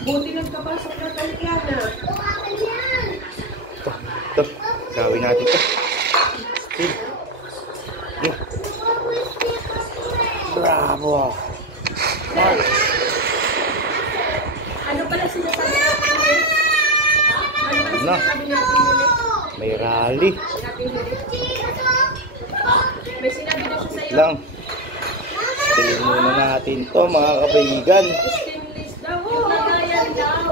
Buti nagkapasok na Tatiana. Ito. Gawin natin ito. Still. Bravo. Ano pala sinasabi natin ulit? Ano pala sinasabi natin ulit? May rally. May sinabi na siya sa'yo. Lang. Tingin muna natin to mga kaibigan. Stainless daw. Lagayan daw.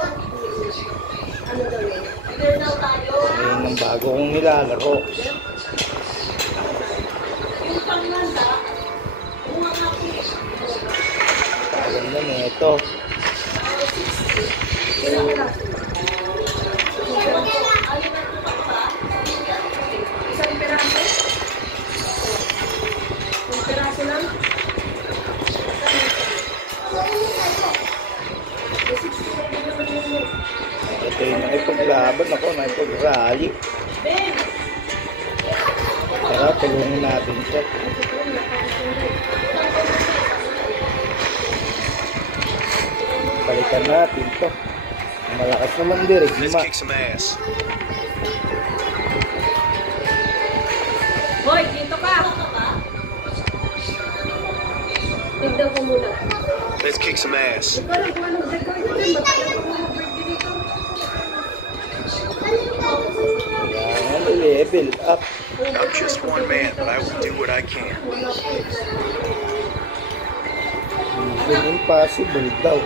Ano daw yun? Clear daw tayo. Ngayon ang bago kong nilalaro. Yung pangmanda, bunga nga po. Paganda na ito. Ilang oras? Isang peraso? Isang peraso lang? Ito yung nakipaglaban ako, nakipag-rally. Tara, tulungan natin siya. Balikan natin to. Malakas naman direk. Let's kick some ass. Hoy, dito ka! Tignan ko muna. Let's kick some ass. Ikaw lang kung anong gagawin ko din. Matagal ko muna birthday dito. Kailangan level up. I'm just one man, but I will do what I can. Mission impossible daw.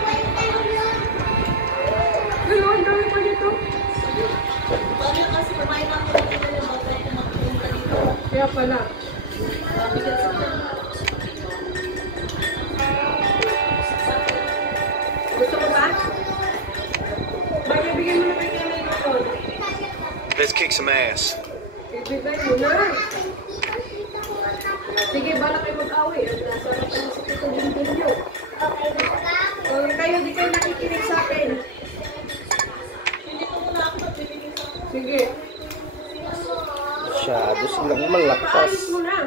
Pero ang dami pa dito. Kaya pala. Gusto mo ba? Bakit bigyan mo na kayo na ito? Let's kick some ass. Ibigay mo na. Sige, bala kayo mag-away. At nasa kayo sa tito din nyo. Kung kayo, di kayo nakikinig sa akin. Sige. Masyado silang malakas. Paalis mo na.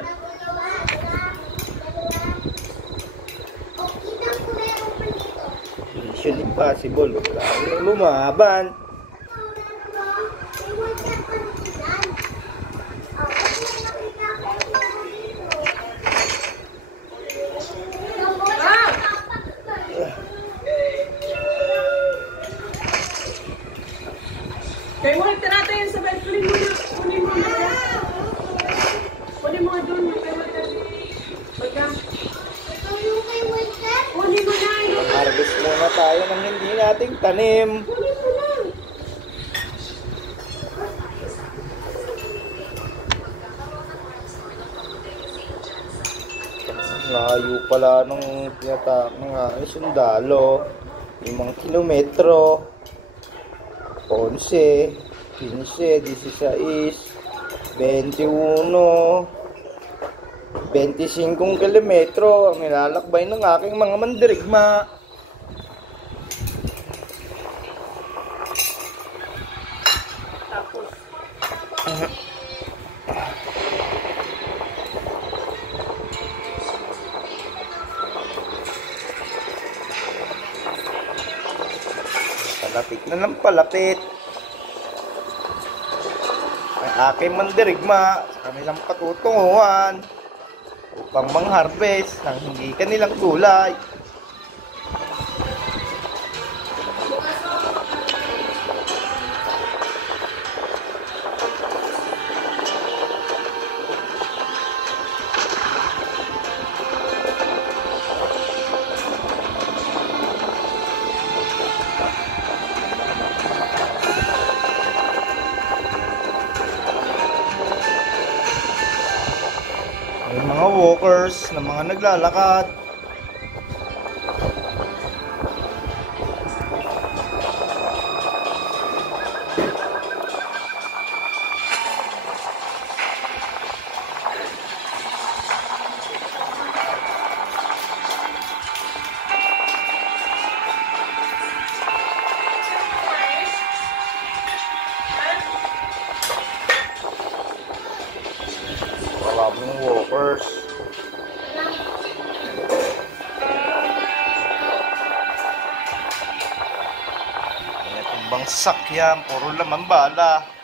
Mission impossible. Kailangan lumaban. Kaya mo nagtarata yan sa bed. Kunin mo na. Kunin mo na dyan. Kunin mo doon. Kaya mo pagka. Kunin mo na. Harvest muna tayo ng hindi nating tanim. Kunin mo na. Layo pala nung tinatak ng sundalo. 5 kilometro. 11, 15, 16, 21, 25 kilometro ang nilalakbay ng aking mga mandirigma. Tapos. Palapit na ng palapit ang aking mandirigma sa kanilang patutunguhan upang mang-harvest ng hindi kanilang gulay. May mga walkers na mga naglalakad. Maraming walkers. Ibang sakyan, puro laman bala.